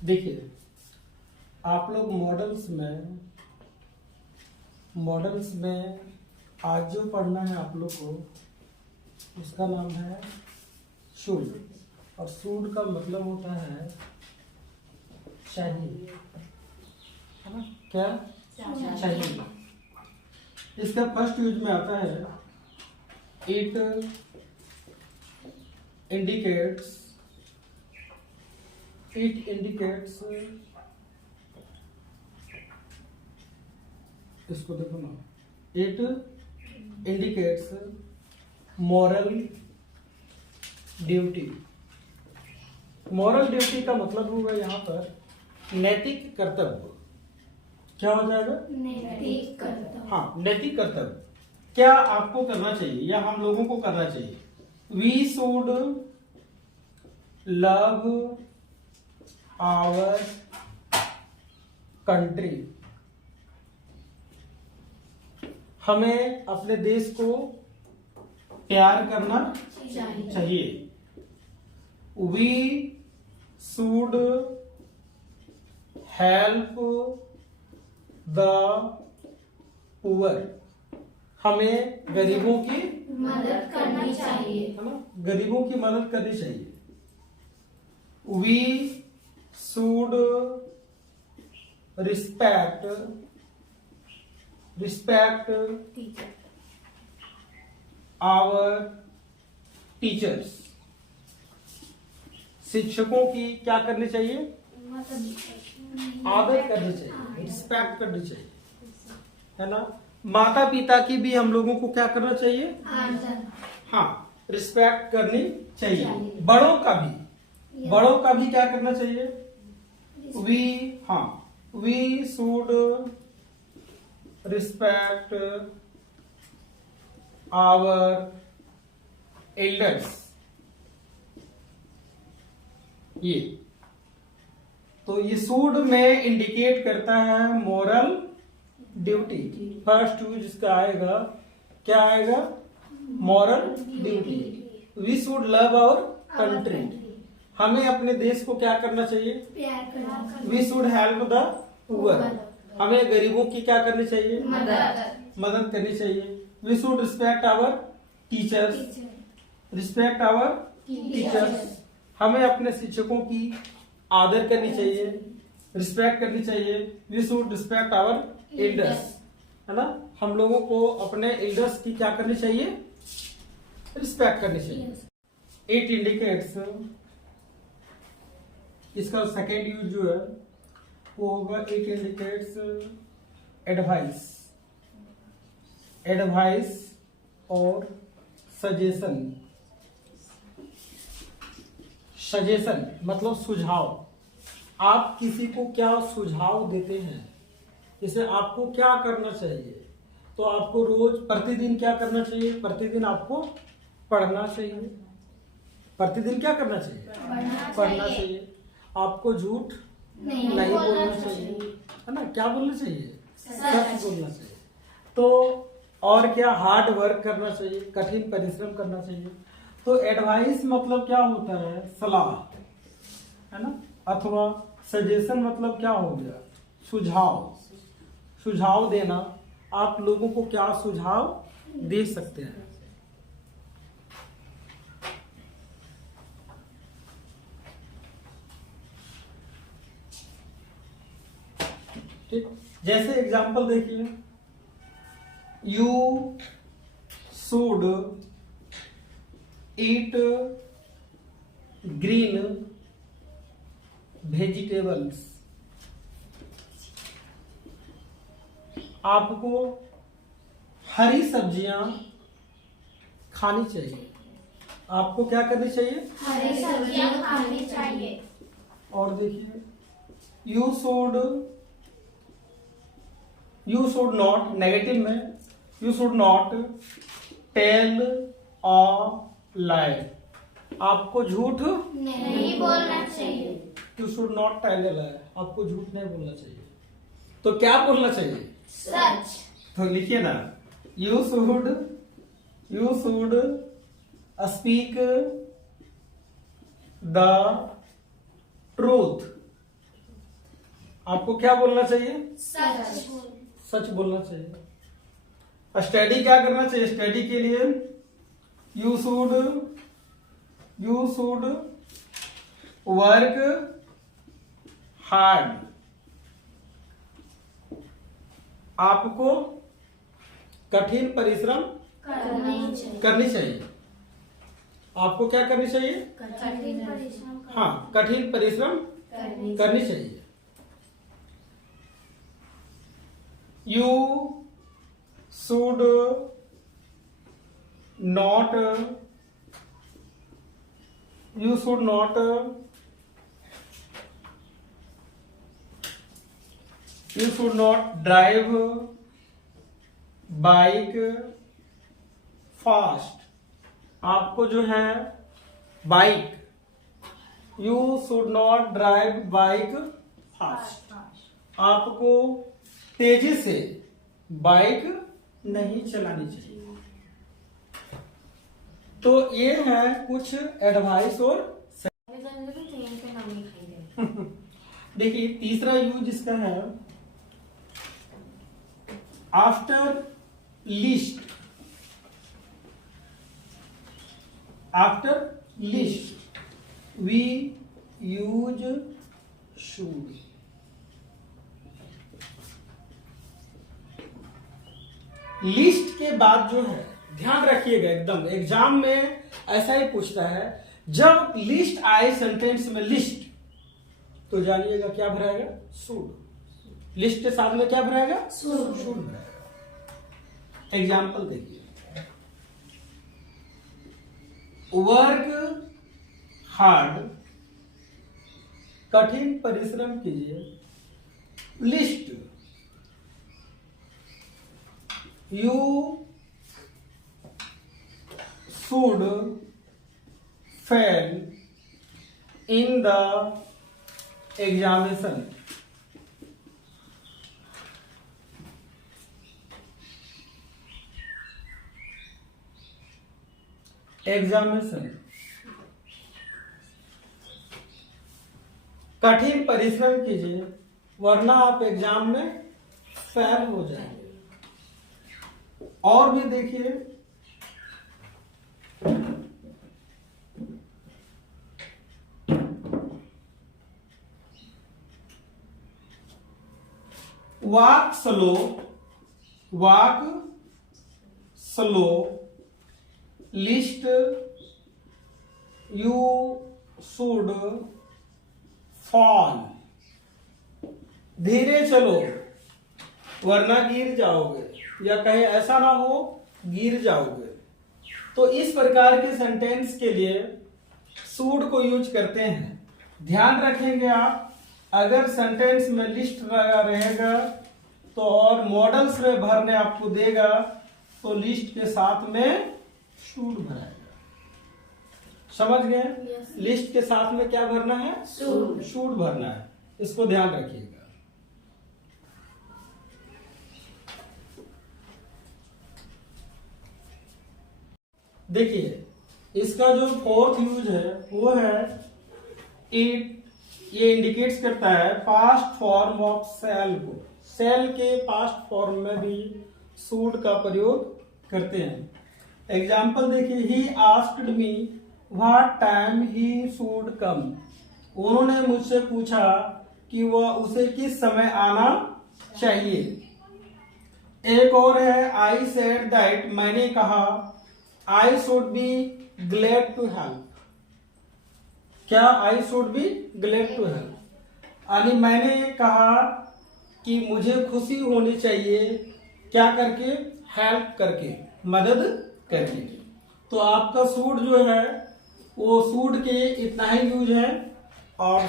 देखिए, आप लोग मॉडल्स में आज जो पढ़ना है आप लोग को, उसका नाम है शुड। और शुड का मतलब होता है चाहिए, है ना? क्या चाहिए। इसका फर्स्ट यूज में आता है इट इंडिकेट्स इसको देखो ना, it indicates moral duty. Moral duty का मतलब होगा यहाँ पर नैतिक कर्तव्य। क्या हो जाएगा? नैतिक कर्तव्य। हाँ, नैतिक कर्तव्य क्या आपको करना चाहिए या हम लोगों को करना चाहिए? We should love our country. हमें अपने देश को प्यार करना चाहिए। We should help the poor. हमें गरीबों की मदद करनी चाहिए, है ना? गरीबों की मदद करनी चाहिए। We should respect our teachers. शिक्षकों की क्या करनी चाहिए? आदर करनी चाहिए, रिस्पेक्ट करनी चाहिए, है ना? माता पिता की भी हम लोगों को क्या करना चाहिए? हाँ, रिस्पेक्ट करनी चाहिए। बड़ों का भी क्या करना चाहिए? We should respect our elders. ये तो ये शुड में इंडिकेट करता है मॉरल ड्यूटी। फर्स्ट यूज इसका आएगा, क्या आएगा? Moral duty. We should love our country. हमें अपने देश को क्या करना चाहिए? प्यार करना चाहिए। We should help the poor. हमें गरीबों की क्या करनी चाहिए? मदद करनी चाहिए। We should respect our teachers. Respect our teachers. हमें अपने शिक्षकों की आदर करनी चाहिए, रिस्पेक्ट करनी चाहिए। We should respect our elders, है ना? हम लोगों को अपने एल्डर्स की क्या करनी चाहिए? रिस्पेक्ट करनी चाहिए। इट इंडिकेट्स, इसका सेकेंड यूज जो है वो होगा इट इंडिकेट्स एडवाइस और सजेशन मतलब सुझाव। आप किसी को क्या सुझाव देते हैं, जैसे आपको क्या करना चाहिए, तो आपको रोज प्रतिदिन क्या करना चाहिए? प्रतिदिन आपको पढ़ना चाहिए। प्रतिदिन क्या करना चाहिए? पढ़ना चाहिए। आपको झूठ नहीं बोलना चाहिए, है ना? क्या बोलना चाहिए? सच बोलना चाहिए। तो और क्या? हार्ड वर्क करना चाहिए, कठिन परिश्रम करना चाहिए। तो एडवाइस मतलब क्या होता है? सलाह, है ना? अथवा सजेशन मतलब क्या हो गया? सुझाव देना। आप लोगों को क्या सुझाव दे सकते हैं? ठीक, जैसे एग्जांपल देखिए, you should eat green vegetables. आपको हरी सब्जियां खानी चाहिए। आपको क्या करनी चाहिए? हरी सब्जियां खानी चाहिए। और देखिए, यू शुड नॉट, नेगेटिव में, you should not tell a lie. आपको झूठ नहीं बोलना चाहिए। You should not tell a lie. आपको झूठ नहीं बोलना चाहिए। तो क्या बोलना चाहिए? सच। तो लिखिए ना, you should speak the truth. आपको क्या बोलना चाहिए? सच। सच बोलना चाहिए। स्टडी क्या करना चाहिए? स्टडी के लिए यू शुड वर्क हार्ड। आपको कठिन परिश्रम करनी चाहिए। आपको क्या करनी चाहिए? कठिन परिश्रम हाँ, कठिन परिश्रम करनी चाहिए। You should not drive bike fast. आपको जो है bike, you should not drive bike fast. आपको तेजी से बाइक नहीं चलानी चाहिए। तो ये है कुछ एडवाइस और देखिए तीसरा यूज इसका है after list. After list we use should. List के बाद जो है, ध्यान रखिएगा, एकदम एग्जाम में ऐसा ही पूछता है। जब लिस्ट आए सेंटेंस में लिस्ट, तो जानिएगा क्या भराएगा? शुड। लिस्ट के साथ में क्या भराएगा? शुड भराएगा। एग्जाम्पल देखिए, वर्क हार्ड, कठिन परिश्रम कीजिए। List, you should fail in the examination. कठिन परिश्रम कीजिए वरना आप एग्जाम में फेल हो जाएंगे। और भी देखिए, walk slow, list, you should fall। धीरे चलो वरना गिर जाओगे, या कहीं ऐसा ना हो गिर जाओगे। तो इस प्रकार के सेंटेंस के लिए शुड को यूज करते हैं। ध्यान रखेंगे आप, अगर सेंटेंस में लिस्ट लगा रहेगा तो और मॉडल्स में भरने आपको देगा तो लिस्ट के साथ में शुड भराएगा। समझ गए? लिस्ट के साथ में क्या भरना है? शुड भरना है। इसको ध्यान रखिएगा। देखिए इसका जो फोर्थ यूज है वो है ये इंडिकेट्स करता है पास्ट फॉर्म ऑफ सेल को। सेल के पास्ट फॉर्म में भी शुड का प्रयोग करते हैं। एग्जाम्पल देखिए, he asked me what time he should come. उन्होंने मुझसे पूछा कि वह उसे किस समय आना चाहिए। एक और है आई सेड दैट, मैंने कहा I should be glad to help. क्या I should be glad to help, यानी मैंने कहा कि मुझे खुशी होनी चाहिए क्या करके? हेल्प करके, मदद करके। तो आपका शुड जो है वो शुड के इतना ही यूज है। और